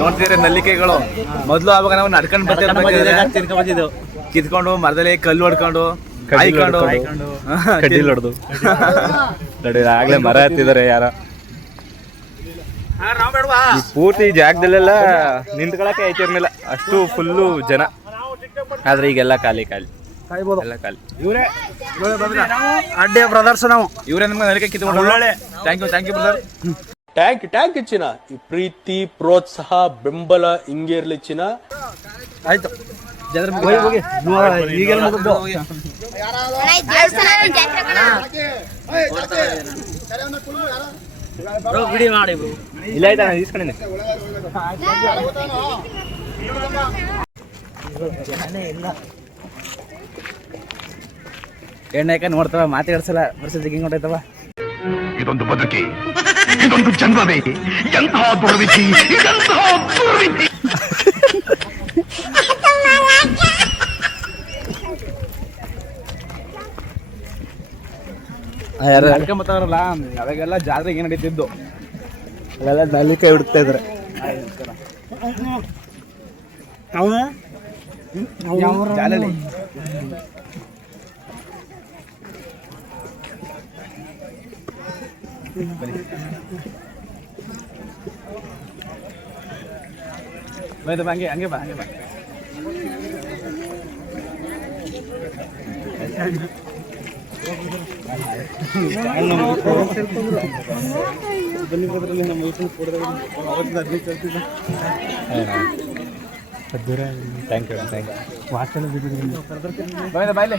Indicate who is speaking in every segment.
Speaker 1: ನೋಡ್ತಿದ್ರೆ ನಲ್ಲಿಕೆಗಳು. ಮೊದ್ಲು ಆವಾಗ ನಾವು ನಡ್ಕೊಂಡ್ ಬರ್ತೇವೆ ಕಿತ್ಕೊಂಡು ಮರದಲ್ಲಿ ಕಲ್ಲು ಹೊಡ್ಕೊಂಡು
Speaker 2: ಕಾಯ್ಕೊಂಡು ಹೊಡೆದು. ನೋಡಿ ಆಗ್ಲೇ ಮರ ಹತ್ತಿದ್ದಾರೆ ಯಾರ. ಈ ಪೂರ್ತಿ ಜಾಗದಲ್ಲೆಲ್ಲ ನಿಂತ್ಕೊಳಕ್ಕೆ ಐತಿರ್ಲಿಲ್ಲ ಅಷ್ಟು ಫುಲ್ಲು ಜನ. ಆದ್ರೆ ಈಗೆಲ್ಲ ಖಾಲಿ ಖಾಲಿ. ಎಲ್ಲ ಖಾಲಿ
Speaker 1: ಇವರೇ
Speaker 3: ಅಡ್ಡಿಯ ಪ್ರದರ್ಶನ
Speaker 1: ಇವರೇ ನಮ್ಗೆ ನಲಿಕೆ ಕಿತ್ಕೊಂಡು thank you thank you brother
Speaker 4: tank ಟ್ಯಾಂಕ್ ಚಿನ್ನ. ಈ ಪ್ರೀತಿ ಪ್ರೋತ್ಸಾಹ ಬೆಂಬಲ ಹಿಂಗೆ ಇರ್ಲಿ ಚಿನ್ನ.
Speaker 3: ಆಯ್ತು.
Speaker 2: ಇಲ್ಲ ಆಯ್ತಾ. ಇಸ್ಕೊಂಡಿನಿ
Speaker 3: ಎಣ್ಣೆ ಹಾಕ ನೋಡ್ತಾವ ಮಾತಾಡ್ಸಲ್ಲ ಪರಿಸ್ಥಿತಿ ಹಿಂಗ್ ಹೊಂಟೈತವ
Speaker 5: ಇದೊಂದು ಬದುಕಿ ಇದೊಂದು ಜನ್ಮವೇ ಎಂತಹ ದುರ್ವಿಧಿ ಎಂತಹ ದುರ್ವಿಧಿ.
Speaker 1: ಮಾತಾಡಲ್ಲ ಅವಾಗೆಲ್ಲ ಜಾತ್ರೆಗೆ ಏನ್ ನಡೀತಿದ್ದು?
Speaker 2: ಅಲ್ಲೆಲ್ಲ ನಲ್ಲಿಕೆ ಬಿಡ್ತಾ ಇದ್ರೆ.
Speaker 1: ಜಾಲಲ್ಲಿ. ಬೈದ ಬಾ, ಹಂಗೆ ಹಂಗೆ ಬಾ ಹಂಗೆ ಬಾ
Speaker 2: ಥ್ಯಾಂಕ್ ಯು ಥ್ಯಾಂಕ್ ಯು
Speaker 1: ಬೈದ ಬಾಯ್ಲೆ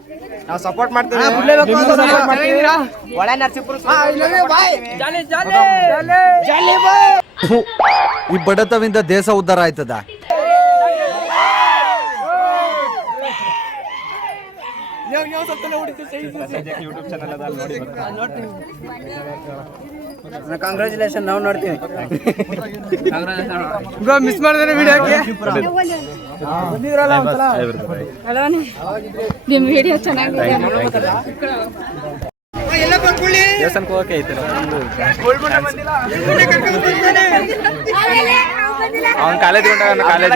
Speaker 3: ಸಪೋರ್ಟ್ ಮಾಡ್ತೀವಿ. ಒಳ್ಳೆ ನರಸೀಪುರ ಈ ಬಡತವಿಂದ ದೇಶ ಉದ್ಧಾರ ಆಯ್ತದ? ಕಾಂಗ್ರಾಚುಲೇಷನ್ ನಾವು ನೋಡ್ತೀವಿ. ಮಿಸ್ ಮಾಡಿದ್ರೆ ವಿಡಿಯೋ
Speaker 6: ನಿಮ್ಮ ವಿಡಿಯೋ ಚೆನ್ನಾಗಿದೆ
Speaker 2: ದೇವಸ್ಥಾನಕ್ಕೆ ಹೋಗಕ್ಕೆ ಐತೆ ಅವ್ನು ಕಾಲೇಜ್ ಕಾಲೇಜ್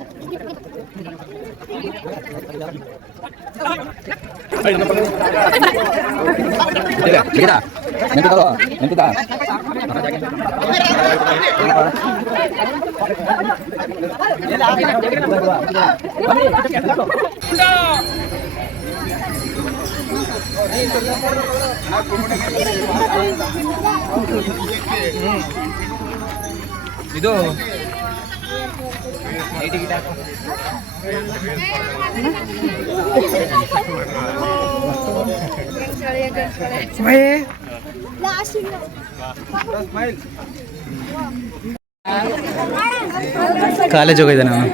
Speaker 3: ಕಬಿನಿಯವರ
Speaker 1: ಇದು
Speaker 3: ಕಾಲೇಜ್ ಹೋಗಿದ್ದೆ ನಾನು.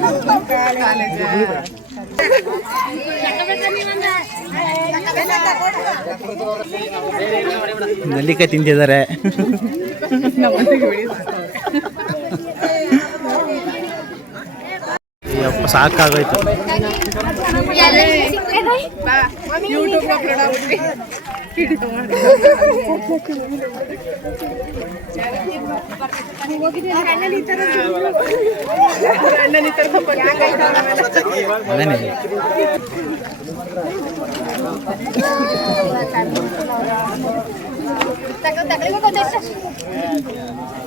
Speaker 3: ನಲ್ಲಿಕಾಯಿ ತಿಂತಿದ್ದಾರೆ. ಯಪ್ಪ ಸಾಕಾಗೋಯ್ತು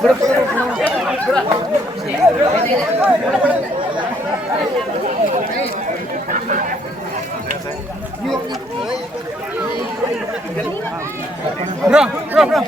Speaker 3: bro bro bro.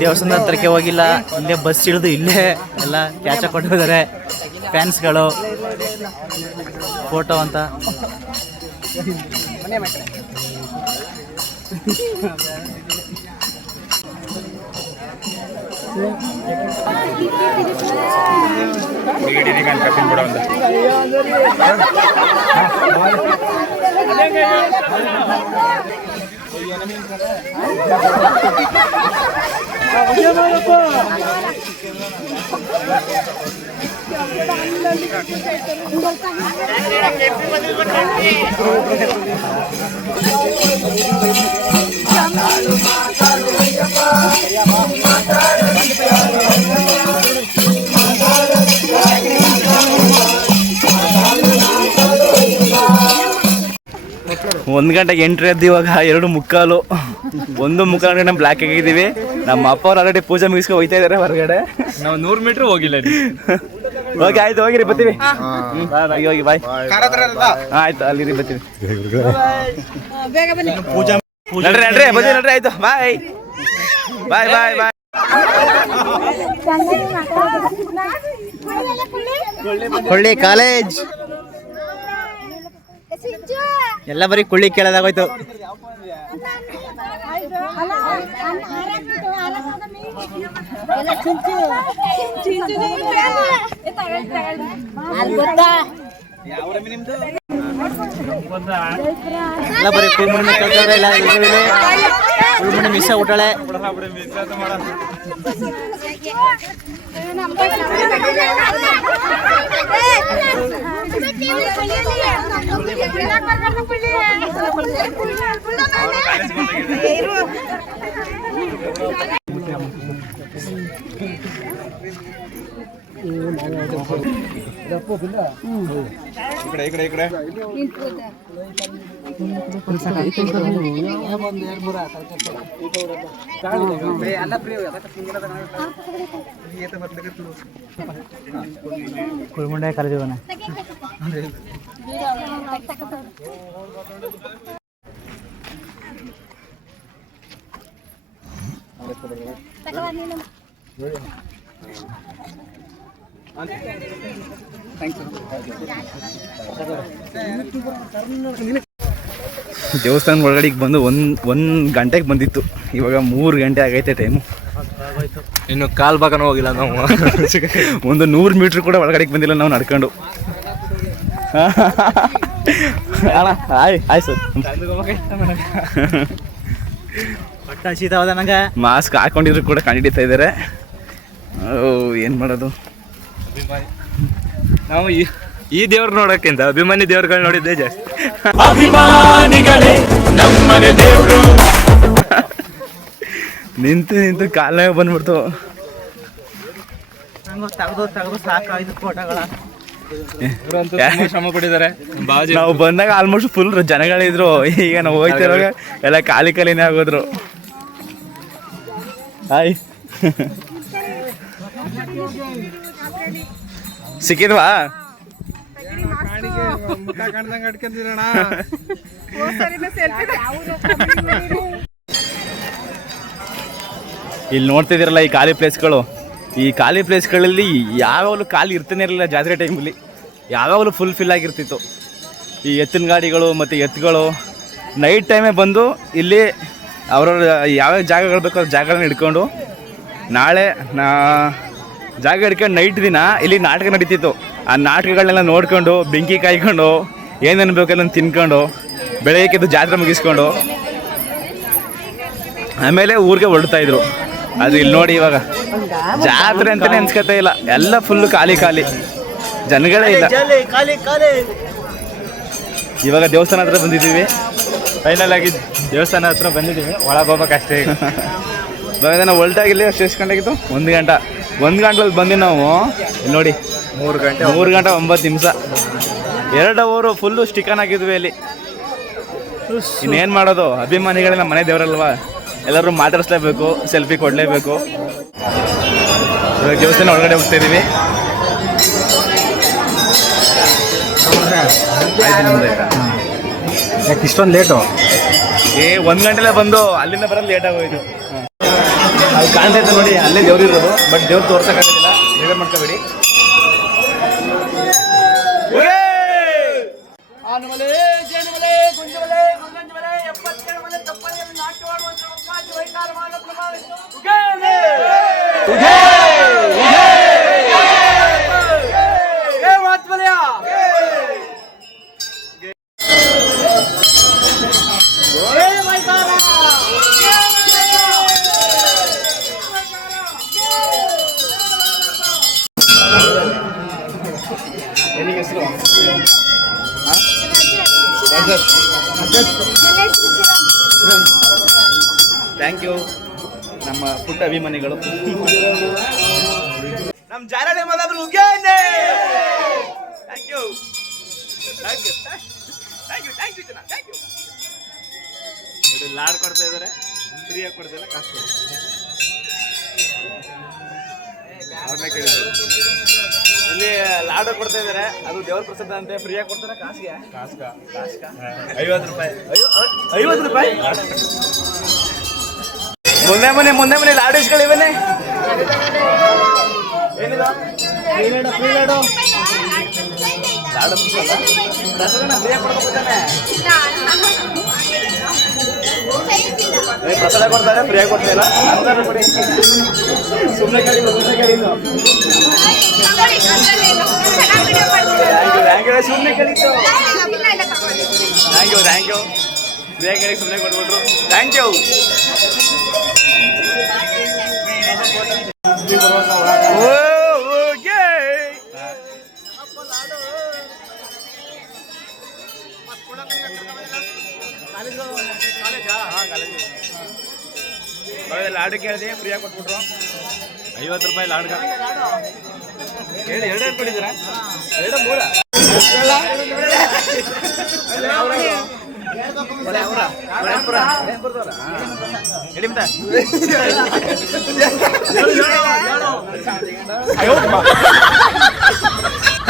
Speaker 3: ದೇವಸ್ಥಾನದ ಹತ್ರಕ್ಕೆ ಹೋಗಿಲ್ಲ ಇಲ್ಲೇ ಬಸ್ ಇಳಿದು ಇಲ್ಲೇ ಎಲ್ಲ ಕ್ಯಾಚ್ ಕೊಟ್ಟಿದ್ದಾರೆ ಫ್ಯಾನ್ಸ್ಗಳು ಫೋಟೋ ಅಂತ.
Speaker 1: ಮಾತಾಡು ಒಂದು ಗಂಟೆಗೆ ಎಂಟ್ರಿ ಎದ್ದು ಇವಾಗ ಎರಡು ಮುಕ್ಕಾಲು. ಒಂದು ಮುಕ್ಕಾಲು ಗಂಟೆ ಬ್ಲ್ಯಾಕ್ ಆಗಿದ್ದೀವಿ. ನಮ್ಮ ಅಪ್ಪ ಅವ್ರು ಆಲ್ರೆಡಿ ಪೂಜೆ ಮುಗಿಸ್ಕೊಂಡು ಹೋಗ್ತಾ ಇದಾರೆ ಹೊರಗಡೆ.
Speaker 2: ನಾವು ನೂರು ಮೀಟರ್ ಹೋಗಿಲ್ಲ
Speaker 1: ಓಕೆ ಆಯ್ತು ಹೋಗಿರಿ ಬರ್ತೀವಿ. ಹೋಗಿ ಹೋಗಿ ಬಾಯ್ ಆಯ್ತು ಅಲ್ಲಿ ಬರ್ತೀವಿ. ನಡ್ರಿ ನಡ್ರಿ ಬರ್ತೀವಿ ನಡ್ರಿ ಆಯ್ತು ಬಾಯ್ ಬಾಯ್ ಬಾಯ್ ಬಾಯ್
Speaker 3: ಹೊಳ್ಳಿ ಕಾಲೇಜ್ ಎಲ್ಲ ಬರೀ ಕುಳ್ಳಿ ಕೇಳೋದಾಗೋಯ್ತು. ಎಲ್ಲ ಬರೀ ಕುಳ್ಮುಣಿ ಕೇಳ್ತಾರೆ ಇಲ್ಲ ಕುಳ್ಮುಣಿ ಮಿಸ್ ಆಗ್ಬಿಟ್ಟಾಳೆ Ini mau ada.
Speaker 6: Ada apa benda? Hmm.
Speaker 1: Ikre ikre ikre. Ini
Speaker 3: tuh. ಕುಳ್ಮುಂಡೆ ಕರೆದಿವನ
Speaker 1: ದೇವಸ್ಥಾನ ಒಳಗಡೆ ಈಗ ಬಂದು ಒಂದು ಒಂದು ಗಂಟೆಗೆ ಬಂದಿತ್ತು. ಇವಾಗ ಮೂರು ಗಂಟೆ ಆಗೈತೆ ಟೈಮು
Speaker 2: ಇನ್ನು ಕಾಲ್ ಭಾಗನೂ ಹೋಗಿಲ್ಲ ನಾವು.
Speaker 1: ಒಂದು ನೂರು ಮೀಟ್ರ್ ಕೂಡ ಒಳಗಡೆಗೆ ಬಂದಿಲ್ಲ ನಾವು ನಡ್ಕೊಂಡು. ಅಣ್ಣ ಆಯ್ ಆಯ್ ಸರ್.
Speaker 3: ನಂಗೆ
Speaker 1: ಮಾಸ್ಕ್ ಹಾಕೊಂಡಿದ್ರು ಕೂಡ ಕಂಡಿಡಿತಾ ಇದ್ದಾರೆ ಓ ಏನು ಮಾಡೋದು?
Speaker 2: ನಾವು ಈ ಈ ದೇವ್ರ ನೋಡಕ್ಕಿಂತ ಅಭಿಮಾನಿ ದೇವ್ರಗಳು ನೋಡಿದ್ದೆ ಜಾಸ್ತಿ.
Speaker 1: ನಿಂತು ನಿಂತು ಕಾಲ ಬಂದ್ಬಿಡ್ತು.
Speaker 3: ನಂಗೆ ತೆಗೆದು ತೆಗೆದು ಸಾಕಾಯ್ತು ಫೋಟೋಗಳ.
Speaker 2: ಶ್ರಮ ಪಟ್ಟಿದ್ದಾರೆ. ಬಾಜಿ
Speaker 1: ನಾವು ಬಂದಾಗ ಆಲ್ಮೋಸ್ಟ್ ಫುಲ್ ಜನಗಳಿದ್ರು. ಈಗ ನಾವು ಹೋಗ್ತಿರುವಾಗ ಎಲ್ಲ ಖಾಲಿ ಖಾಲಿನೇ ಆಗೋದ್ರು. ಹಾಯ್. ಸಿಕ್ಕಿದ್ವಾ?
Speaker 3: ಮುಖ ಅಡ್ಕೊಂಡಿರೋಣ
Speaker 1: ಇಲ್ಲಿ ನೋಡ್ತಿದಿರಲ್ಲ ಈ ಖಾಲಿ ಪ್ಲೇಸ್ಗಳು. ಈ ಖಾಲಿ ಪ್ಲೇಸ್ಗಳಲ್ಲಿ ಯಾವಾಗಲೂ ಖಾಲಿ ಇರ್ತಾನೆ ಇರಲಿಲ್ಲ ಜಾತ್ರೆ ಟೈಮಲ್ಲಿ ಯಾವಾಗಲೂ ಫುಲ್ ಫಿಲ್ ಆಗಿರ್ತಿತ್ತು. ಈ ಎತ್ತಿನ ಗಾಡಿಗಳು ಮತ್ತು ಎತ್ತುಗಳು. ನೈಟ್ ಟೈಮೇ ಬಂದು ಇಲ್ಲಿ ಅವ್ರವ್ರ ಯಾವ್ಯಾವ ಜಾಗಗಳು ಬೇಕೋ ಜಾಗಗಳನ್ನ ಹಿಡ್ಕೊಂಡು ನಾಳೆ ನಾ ಜಾಗ ಹಿಡ್ಕೊಂಡು ನೈಟ್ ದಿನ ಇಲ್ಲಿ ನಾಟಕ ನಡೀತಿತ್ತು. ಆ ನಾಟಕಗಳನ್ನೆಲ್ಲ ನೋಡ್ಕೊಂಡು, ಬೆಂಕಿ ಕಾಯ್ಕೊಂಡು, ಏನೇನು ಬೇಕಲ್ಲ ತಿನ್ಕೊಂಡು, ಬೆಳಗ್ಗೆ ಎದ್ದು ಜಾತ್ರೆ ಮುಗಿಸ್ಕೊಂಡು, ಆಮೇಲೆ ಊರಿಗೆ ಹೊರಡ್ತಾ ಇದ್ರು. ಅದು ಇಲ್ಲಿ ನೋಡಿ ಇವಾಗ. ಜಾತ್ರೆ ಅಂತಾನೆ ಅನ್ಸ್ಕೊತಾ ಇಲ್ಲ. ಎಲ್ಲ ಫುಲ್ ಖಾಲಿ ಖಾಲಿ. ಜನಗಳೇ ಇಲ್ಲ. ಇವಾಗ ದೇವಸ್ಥಾನ ಹತ್ರ ಬಂದಿದ್ದೀವಿ.
Speaker 2: ಫೈನಲ್ ಆಗಿ ದೇವಸ್ಥಾನ ಹತ್ರ ಬಂದಿದ್ದೀವಿ. ಒಳಗೆ ಈಗ.
Speaker 1: ಇವಾಗ ನಾವು ಹೊಲ್ಟಾಗಿಲ್ಲ ಎಷ್ಟು ಎಷ್ಟು ಗಂಟೆಗಿತ್ತು ಒಂದು ಗಂಟೆ. ಒಂದು ಗಂಟೆಲಿ ಬಂದಿ ನಾವು. ನೋಡಿ.
Speaker 2: ಮೂರು ಗಂಟೆ
Speaker 1: ಮೂರು ಗಂಟೆ ಒಂಬತ್ತು ನಿಮಿಷ. ಎರಡು ಅವರು ಫುಲ್ಲು ಸ್ಟಿಕನ್ ಆಗಿದ್ವಿ ಅಲ್ಲಿ. ಇನ್ನೇನು ಮಾಡೋದು? ಅಭಿಮಾನಿಗಳೇ ನಮ್ಮ ಮನೆ ದೇವರಲ್ವಾ? ಎಲ್ಲರೂ ಮಾತಾಡಿಸ್ಲೇಬೇಕು ಸೆಲ್ಫಿ ಕೊಡಲೇಬೇಕು. ಇವಾಗ ದೇವಸ್ಥಾನ ಒಳಗಡೆ ಹೋಗ್ತಾ ಆಯ್ತಾ
Speaker 3: ಯಾಕೆ ಇಷ್ಟೊಂದು ಲೇಟು
Speaker 1: ಏ ಒಂದು ಗಂಟೆಲೆ ಬಂದು ಅಲ್ಲಿಂದ ಬರೋದು ಲೇಟ್ ಆಗೋಯ್ತು. ಅದು ಕಾಣ್ತಾ ಇತ್ತು ನೋಡಿ ಅಲ್ಲೇ ದೇವ್ರು ಇರೋದು ಬಟ್ ದೇವ್ರು ತೋರ್ಸಕ್ಕಾಗೋದಿಲ್ಲ. ಬೇರೆ ಮಾಡ್ಕೋಬೇಡಿ ಪುಟ್ಟ ಅಭಿಮಾನಿಗಳು. ನಮ್ಮ ಜಾರಳೆ ಮಾತಾದ್ರು ಉಗ್ಯಾನೆ! Thank you thank you thank you thank you thank you Lad ಕೊಡ್ತಾ ಇದ್ದಾರೆ ಫ್ರೀಯಾಗಿ ಕೊಡ್ತಾ ಇಲ್ಲ ಕಾಸು ಕೊಡ್ತಾರೆ ಅವ್ರನ್ನೇ ಕೇಳಿದ್ರು. ಇಲ್ಲಿ ಲಾಡು ಕೊಡ್ತಾ ಇದ್ದಾರೆ ಅದು ದೇವ್ರ ಪ್ರಸಾದ ಅಂತೆ. ಫ್ರೀಯಾಗಿ ಕೊಡ್ತಾರೆ ಕಾಸಿಗೆ. ಕಾಸ್ಗ? ಕಾಸ್ಗ? ಐವತ್ತು ರೂಪಾಯಿ. ಐವ- ಐವತ್ತು ರೂಪಾಯಿ? ಮುಂದೆ ಮನೆ ಮುಂದೆ ಮನೆ ಲಾಡು ಇಸ್ಗಳಿವನೆ ಏನಿದು? ಲಾಡು ಪ್ರಸಾದ ಪ್ರಸಾದನ ಫ್ರೀಯಾಗಿ ಕೊಡ್ಬೇಕು ತಾನೆ ಏ, ಪ್ರಸಾದ ಕೊಡ್ತಾರೆ ಫ್ರೀಯಾಗಿ ಕೊಡ್ತಾ ಇಲ್ಲ ಅಂತಾರೆ ಕೊಡಿ ಸುಮ್ಮನೆ ಕಡಿ ಸುಮ್ಮನೆ ಕಡಿದು ಥ್ಯಾಂಕ್ ಯು ಸುಮ್ಮನೆ ಕಡಿತು ಥ್ಯಾಂಕ್ ಯು ಥ್ಯಾಂಕ್ ಯು ಕಡಿ ಸುಮ್ಮನೆ ಕೊಟ್ಬಿಟ್ರು. ಥ್ಯಾಂಕ್ ಯು ಲಾಡು ಕೇಳಿದೆ ಫ್ರೀಯಾಗಿ ಕೊಟ್ಬಿಟ್ರು. ಐವತ್ತು ರೂಪಾಯಿ ಲಾಡ್ಗ. ಹೇಳಿ ಎರಡು ಎರಡು ಕೊಟ್ಟಿದ್ದೀರಾ ಎರಡು ಮೂರ?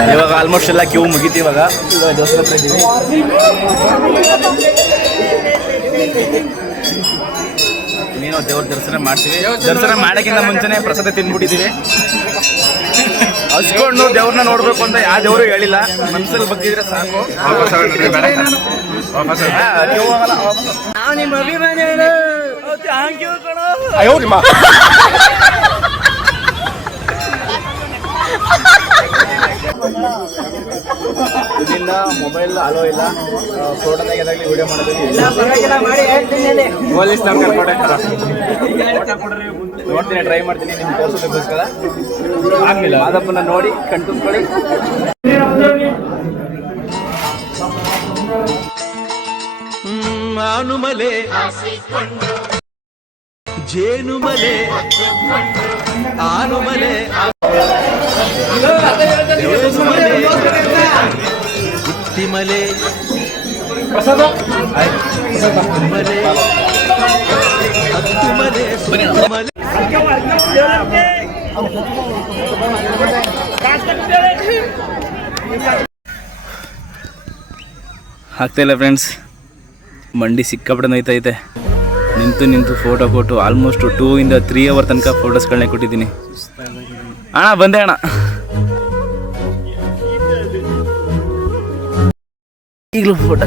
Speaker 1: ಇವಾಗ ಆಲ್ಮೋಸ್ಟ್ ಎಲ್ಲ ಕ್ಯೂ ಮುಗೀತಿ ಇವಾಗ. ಇವಾಗ ದೇವಸ್ಥಾನ ಹತ್ರ ಇದ್ದೀವಿ ನೀನು ದೇವ್ರ ದರ್ಶನ ಮಾಡ್ತೀವಿ. ದರ್ಶನ ಮಾಡೋಕ್ಕಿಂತ ಮುಂಚೆನೆ ಪ್ರಸಾದ ತಿಂದ್ಬಿಟ್ಟಿದ್ದೀವಿ ಹಸ್ಕೊಂಡು ದೇವ್ರನ್ನ ನೋಡ್ಬೇಕು ಅಂತ ಯಾವ ದೇವರು ಹೇಳಿಲ್ಲ. ಮನ್ಸಲ್ಲಿ ಬಗ್ಗಿದ್ರೆ ಸಾಕು. ವಾಪಸ್. ನಿಮ್ಮ ಇದರಿಂದ ಮೊಬೈಲ್ ಅಲೋ ಇಲ್ಲ. ಫೋಟೋ ತೆಗೆದಾಗಲಿ ವಿಡಿಯೋ ಮಾಡೋದಕ್ಕೆ ಪೊಲೀಸ್ ನಮ್ಮ ನೋಡ್ತೀನಿ ಟ್ರೈ ಮಾಡ್ತೀನಿ ನಿಮ್ಗೆ ತೋರಿಸೋದಕ್ಕೋಸ್ಕರ. ಆಗಲಿಲ್ಲ. ಅದಪ್ಪನ ನೋಡಿ ಕಣ್ತುಂಬಿ ಮಾನುಮಲೆ
Speaker 7: ಆನುಮಲೆ ಜೇನುಮಲೆ ಆನುಮಲೆ ಇಲ್ಲ ಮಲೆ
Speaker 1: ಆಗ್ತಾಯಿಲ್ಲ ಫ್ರೆಂಡ್ಸ್ ಮಂಡಿ ಸಿಕ್ಕಾಪಟ್ಟೆ ನೋಯ್ತೈತೆ ನಿಂತು ನಿಂತು ಫೋಟೋ ಕೊಟ್ಟು ಆಲ್ಮೋಸ್ಟ್ ಟೂ ಇಂದ ತ್ರೀ ಅವರ್ ತನಕ ಫೋಟೋಸ್ಗಳನ್ನೇ ಕೊಟ್ಟಿದ್ದೀನಿ. ಅಣ್ಣ ಬಂದೆ ಅಣ್ಣ. ಈಗಲೂ ಫೋಟೋ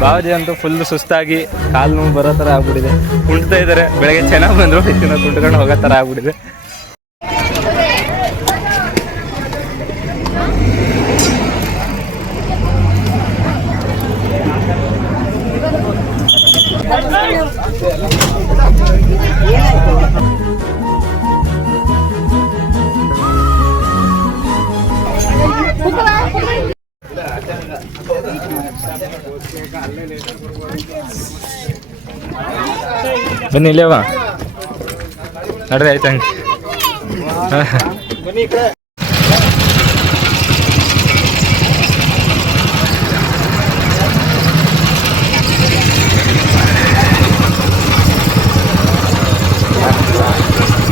Speaker 2: ಬಾಬಾಜಿ ಅಂತೂ ಫುಲ್ ಸುಸ್ತಾಗಿ ಕಾಲು ನೋವು ಬರೋ ಥರ ಆಗ್ಬಿಟ್ಟಿದೆ. ಕುಂಟ್ತಾ ಇದ್ದಾರೆ ಬೆಳಗ್ಗೆ ಚೆನ್ನಾಗಿ ಬಂದರು ಹೆಚ್ಚಿನ ಕುಂಟ್ಕೊಂಡು ಹೋಗೋ ಥರ ಆಗ್ಬಿಟ್ಟಿದೆ. ಬನ್ನಿ ಇಲ್ಲೇವಾ ನಡ್ರಿ ಆಯ್ತು ಹಂಗೆ.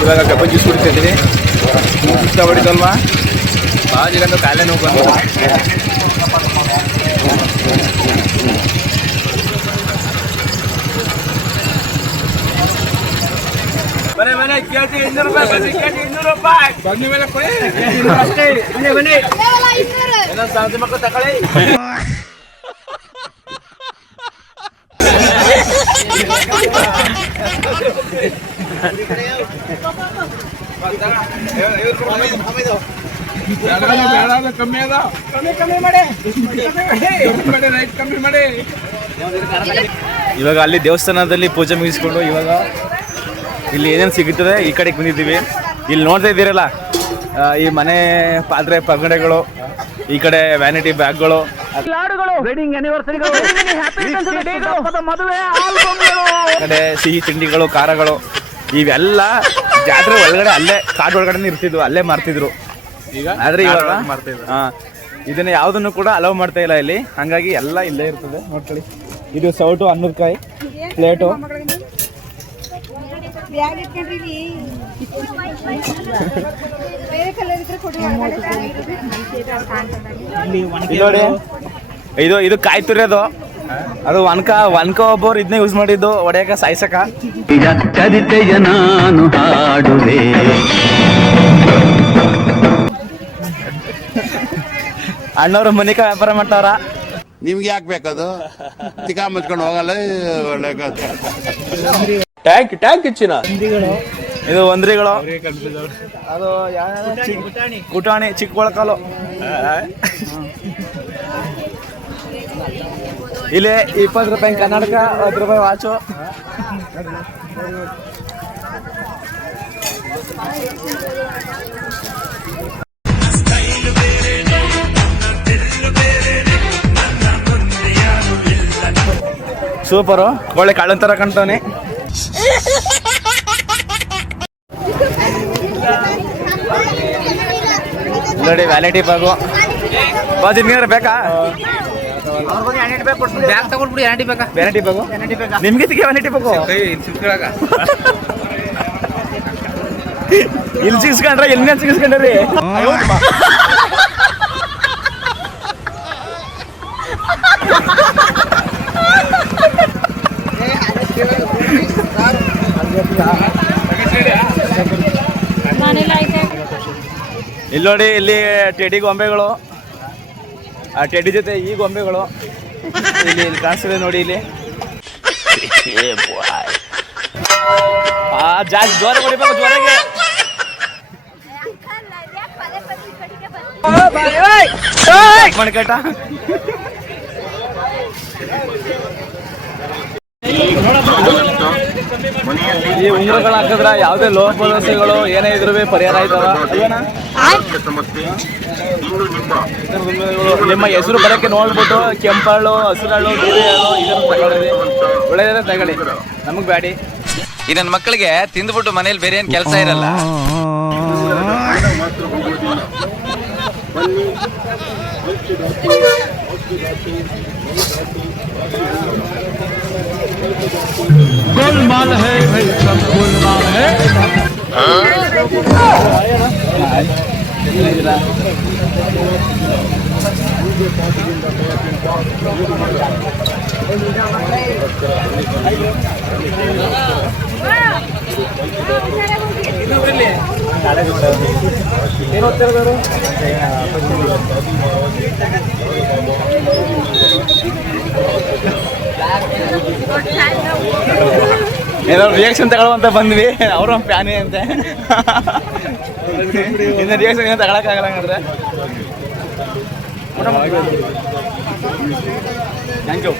Speaker 1: ಇವಾಗ ಕಬ್ಬು ಜ್ಯೂಸ್ ಕುಡಿತಿದ್ದೀನಿ ಇಷ್ಟ ಹೊಡಿತಲ್ವಾ? ಬಾಜಿಗಂತೂ ಕಾಲೇ ನೋವು ಬಂದು ಮನೆ ಕೇಳ್ತಿ ಇನ್ನೂರು ರೂಪಾಯಿ ಕೇಳ್ತಿ ಇನ್ನೂರು ರೂಪಾಯಿ. ಬನ್ನಿ ಮೇಲೆ ಕೊಡಿ. ಅಷ್ಟೇ ಬನ್ನಿ ಬನ್ನಿ. ಇನ್ನೊಂದು ಸಾವಿರದ ಮಕ್ಕಳು ತಗೊಳ್ಳಿ. ಇವಾಗ ಅಲ್ಲಿ ದೇವಸ್ಥಾನದಲ್ಲಿ ಪೂಜೆ ಮುಗಿಸ್ಕೊಂಡು ಇವಾಗ ಇಲ್ಲಿ ಏನೇನು ಸಿಗುತ್ತದೆ? ಈ ಕಡೆಗೆ ಬಂದಿದ್ದೀವಿ. ಇಲ್ಲಿ ನೋಡ್ತಾ ಇದ್ದೀರಲ್ಲ ಈ ಮನೆ ಪಾತ್ರೆ ಪಗಡೆಗಳು ಈ ಕಡೆ ವ್ಯಾನಿಟಿ ಬ್ಯಾಗ್ಗಳು ಕಡೆ ಸಿಹಿ ತಿಂಡಿಗಳು ಖಾರಗಳು ಇವೆಲ್ಲ ಜಾತ್ರೆ ಒಳಗಡೆ ಅಲ್ಲೇ ಕಾಡು ಒಳಗಡೆ ಇರ್ತಿದ್ವು ಅಲ್ಲೇ ಮಾರ್ತಿದ್ರು. ಈಗ? ಆದ್ರೆ ಇವಾಗ ಹಾ ಇದನ್ನ ಯಾವ್ದನ್ನು ಕೂಡ ಅಲೌ ಮಾಡ್ತಾ ಇಲ್ಲ ಇಲ್ಲಿ. ಹಂಗಾಗಿ ಎಲ್ಲ ಇಲ್ಲೇ ಇರ್ತದೆ ನೋಡ್ಕೊಳ್ಳಿ. ಇದು ಸೌಟು ಅನ್ನದಕಾಯಿ ಪ್ಲೇಟು.
Speaker 8: ಬ್ಯಾಗ್ ಇಟ್ಕೊಂಡ್ರಿ ಇಲ್ಲಿ. ಬೇರೆ ಕಲರ್ ಇದ್ರೆ ಕೊಡಿ
Speaker 1: ನೋಡಿ. ಇದು ಇದು ಕಾಯಿ ತುರಿಯೋದು ಅದು ಒನ್ಕ ಒನ್ಕ ಒಬ್ಬರು ಇದನ್ನ ಯೂಸ್ ಮಾಡಿದ್ದು ಒಡೆಯಕ ಸಾಯ್ಸಕ.
Speaker 7: ಚರಿತೆಯ ನಾನು ಹಾಡುವೆ.
Speaker 1: ಅಣ್ಣವ್ರು ಮನಿಕ ವ್ಯಾಪಾರ ಮಾಡ್ತಾರ
Speaker 9: ನಿಮ್ಗೆ ಯಾಕೆ ಬೇಕದು? ತಿಕಾ ಮುಚ್ಕೊಂಡು ಹೋಗಲ್ಲ ಒಳ್ಳೆ
Speaker 4: ಟ್ಯಾಂಕ್ ಟ್ಯಾಂಕ್ ಹೆಚ್ಚಿನ.
Speaker 1: ಇದು ಒಂದ್ರಿಗಳು. ಅದು ಕುಟಾಣಿ ಚಿಕ್ಕಬಳಕಾಲು ಇಲ್ಲಿ ಇಪ್ಪತ್ತು ರೂಪಾಯಿ ಕರ್ನಾಟಕ ಹತ್ತು ರೂಪಾಯಿ ವಾಚು. ಸೂಪರು. ಒಳ್ಳೆ ಕಾಳಂತರ ತರ ಕಾಣ್ತಾನೆ ನೋಡಿ ವ್ಯಾಲಿಟಿ ಬಾಗು ಬಾಜಿ ನೀರು ಬೇಕಾ?
Speaker 6: ಬ್ಯಾಗ್ ತಗೊಂಡ್ಬಿಡಿ ವ್ಯಾನಿಟಿ ಬೇಕಾ
Speaker 1: ವ್ಯಾನಿಟಿ ಬೇಕು ನಿಮ್ಗೆ ತಿಕ್ಕೆ ವ್ಯಾನಿಟಿ ಬಾಗು ಇಲ್ಲಿ ಸಿಗಿಸ್ಕೊಂಡ್ರೆ ಎಲ್ಲಿ ಸಿಗಿಸ್ಕೊಂಡ್ರಿ ಇಲ್ಲಿ ನೋಡಿ ಇಲ್ಲಿ ಟೆಡಿ ಗೊಂಬೆಗಳು. ಆ ಟೆಡಿ ಜೊತೆ ಈ ಗೊಂಬೆಗಳು. ಇಲ್ಲಿ ಇಲ್ಲಿ ಕಾಣಿಸ್ತಿದೆ ನೋಡಿ ಇಲ್ಲಿ. ಆ ಜಾಸ್ತಿ ಜೋರ ಹೊಡಿಬೇಕು ಜೋರಾಗೆ. ಈ ಉಂಗುರಗಳು ಹಾಕಿದ್ರ ಯಾವುದೇ ಪಾಲಿಸಿಗಳು ಏನೇ ಇದ್ರು ಪರಿಹಾರ ಆಯ್ತವ? ನಿಮ್ಮ ಹೆಸರು ಬರಕ್ಕೆ ನೋಡ್ಬಿಟ್ಟು ಕೆಂಪಳ್ಳು ಹಸಿರಳ್ಳು ಇದನ್ನು ತಗೊಳ್ಳಿ. ಒಳ್ಳೆಯದೇ ತಗೊಳ್ಳಿ. ನಮಗ್ ಬ್ಯಾಡಿ.
Speaker 10: ಈ ನನ್ನ ಮಕ್ಕಳಿಗೆ ತಿಂದ್ಬಿಟ್ಟು ಮನೇಲಿ ಬೇರೆ ಏನ್ ಕೆಲಸ ಇರಲ್ಲ.
Speaker 1: ಇಲ್ಲ ಏನೋ ರಿಯಾಕ್ಷನ್ ತಗೊಳ್ಳುವಂತ ಬಂದ್ವಿ. ಅವರು ಫ್ಯಾನೇ ಅಂತೆ. ಇನ್ನು ರಿಯಾಕ್ಷನ್ ಏನು ತಗೊಳಕ್ಕಾಗಲ್ಲ ಹಂಗಂದ್ರೆ. ಥ್ಯಾಂಕ್ ಯು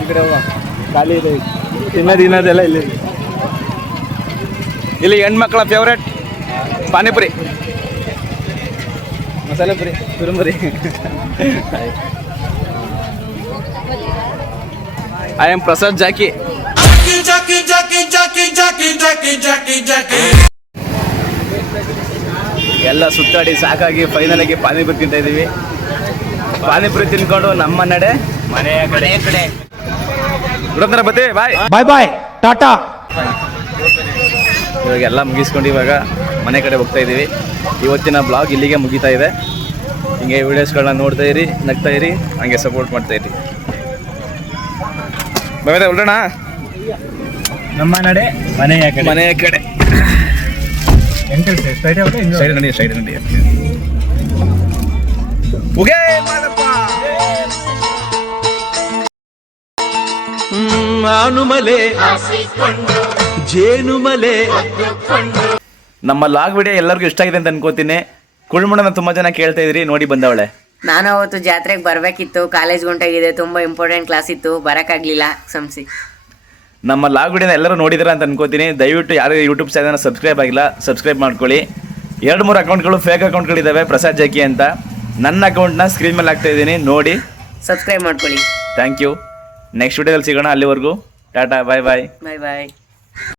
Speaker 1: ಈ ಕಡೆ ಹೋಗ ಖಾಲಿ ಇದೆ. ತಿನ್ನೋದು ತಿನ್ನೋದೆಲ್ಲ ಇಲ್ಲಿ. ಇಲ್ಲಿ ಹೆಣ್ಮಕ್ಳ ಫೇವ್ರೇಟ್ ಪಾನಿಪುರಿ. ಮಸಾಲೆ ಪುರಿ ಕುರುಮುರಿ ಐ ಆಮ್ ಪ್ರಸಾದ್ ಜಾಕಿ ಎಲ್ಲ ಸುತ್ತಾಡಿ ಸಾಕಾಗಿ ಫೈನಲ್ ಆಗಿ ಪಾನಿಪುರಿ ತಿಂತ ಇದೀವಿ ಪಾನಿಪುರಿ ತಿನ್ಕೊಂಡು ನಮ್ಮ ನಡೆ ಮನೆಯ ಕಡೆ. ಕಡೆ ಬಿಡಂತಾರ ಬತ್ತಿ ಬಾಯ್
Speaker 3: ಬಾಯ್ ಬಾಯ್ ಟಾಟಾ
Speaker 1: ಇವಾಗ ಎಲ್ಲ ಮುಗಿಸ್ಕೊಂಡು ಇವಾಗ ಮನೆ ಕಡೆ ಹೋಗ್ತಾ ಇದ್ದೀವಿ. ಇವತ್ತಿನ ಬ್ಲಾಗ್ ಇಲ್ಲಿಗೆ ಮುಗಿತಾ ಇದೆ. ಹಿಂಗೆ ವೀಡಿಯೋಸ್ಗಳನ್ನ ನೋಡ್ತಾ ಇರಿ ನಗ್ತಾ ಇರಿ ಹಂಗೆ ಸಪೋರ್ಟ್ ಮಾಡ್ತಾ ಇರಿ. ಬಮೇದ ಹೊರಡೋಣ
Speaker 6: ನಮ್ಮ ನಡೆ ಮನೆಯ ಕಡೆ.
Speaker 1: ಮನೆಯ ಕಡೆ. ಸೈಡ್ ನಡಿ ಸೈಡ್ ನಡಿ. ಉಗೇ ಮಾದಪ್ಪ
Speaker 4: ಅನುಮಲೆ ಜೇನುಮಲೆ.
Speaker 1: ನಮ್ಮ ಲಾಗ್ ವಿಡಿಯೋ ಎಲ್ಲರಿಗೂ ಇಷ್ಟ ಆಗಿದೆ ಅಂತ ಅನ್ಕೋತೀನಿ. ಕುಳ್ಮಣ್ಣನ ತುಂಬಾ ಜನ ಕೇಳ್ತಾ ಇದ್ರಿ ನೋಡಿ ಬಂದವಳೆ.
Speaker 8: ನಾನು ಅವತ್ತು ಜಾತ್ರೆಗೆ ಬರಬೇಕಿತ್ತು ಕಾಲೇಜ್ ಹೊಂಟಾಗಿದೆ ತುಂಬ ಇಂಪಾರ್ಟೆಂಟ್ ಕ್ಲಾಸ್ ಇತ್ತು ಬರೋಕ್ಕಾಗಲಿಲ್ಲ ಕ್ಷಮಿಸಿ.
Speaker 1: ನಮ್ಮ ಲಾಗ್ ವಿಡಿಯೋನ ಎಲ್ಲರೂ ನೋಡಿದ್ರ ಅಂತ ಅನ್ಕೋತೀನಿ. ದಯವಿಟ್ಟು ಯಾರು ಯೂಟ್ಯೂಬ್ ಚಾನಲ್ ಸಬ್ಸ್ಕ್ರೈಬ್ ಆಗಿಲ್ಲ ಸಬ್ಸ್ಕ್ರೈಬ್ ಮಾಡ್ಕೊಳ್ಳಿ. ಎರಡು ಮೂರು ಅಕೌಂಟ್ಗಳು ಫೇಕ್ ಅಕೌಂಟ್ಗಳಿದ್ದಾವೆ ಪ್ರಸಾದ್ ಜಾಕಿ ಅಂತ. ನನ್ನ ಅಕೌಂಟ್ನ ಸ್ಕ್ರೀನ್ ಮೇಲೆ ಹಾಕ್ತಾ ಇದ್ದೀನಿ ನೋಡಿ.
Speaker 8: ಸಬ್ಸ್ಕ್ರೈಬ್ ಮಾಡ್ಕೊಳ್ಳಿ.
Speaker 1: ಥ್ಯಾಂಕ್ ಯು ನೆಕ್ಸ್ಟ್ ವಿಡಿಯೋದಲ್ಲಿ ಸಿಗೋಣ ಅಲ್ಲಿವರೆಗೂ. ಟಾಟಾ ಬಾಯ್ ಬಾಯ್
Speaker 8: ಬಾಯ್ ಬಾಯ್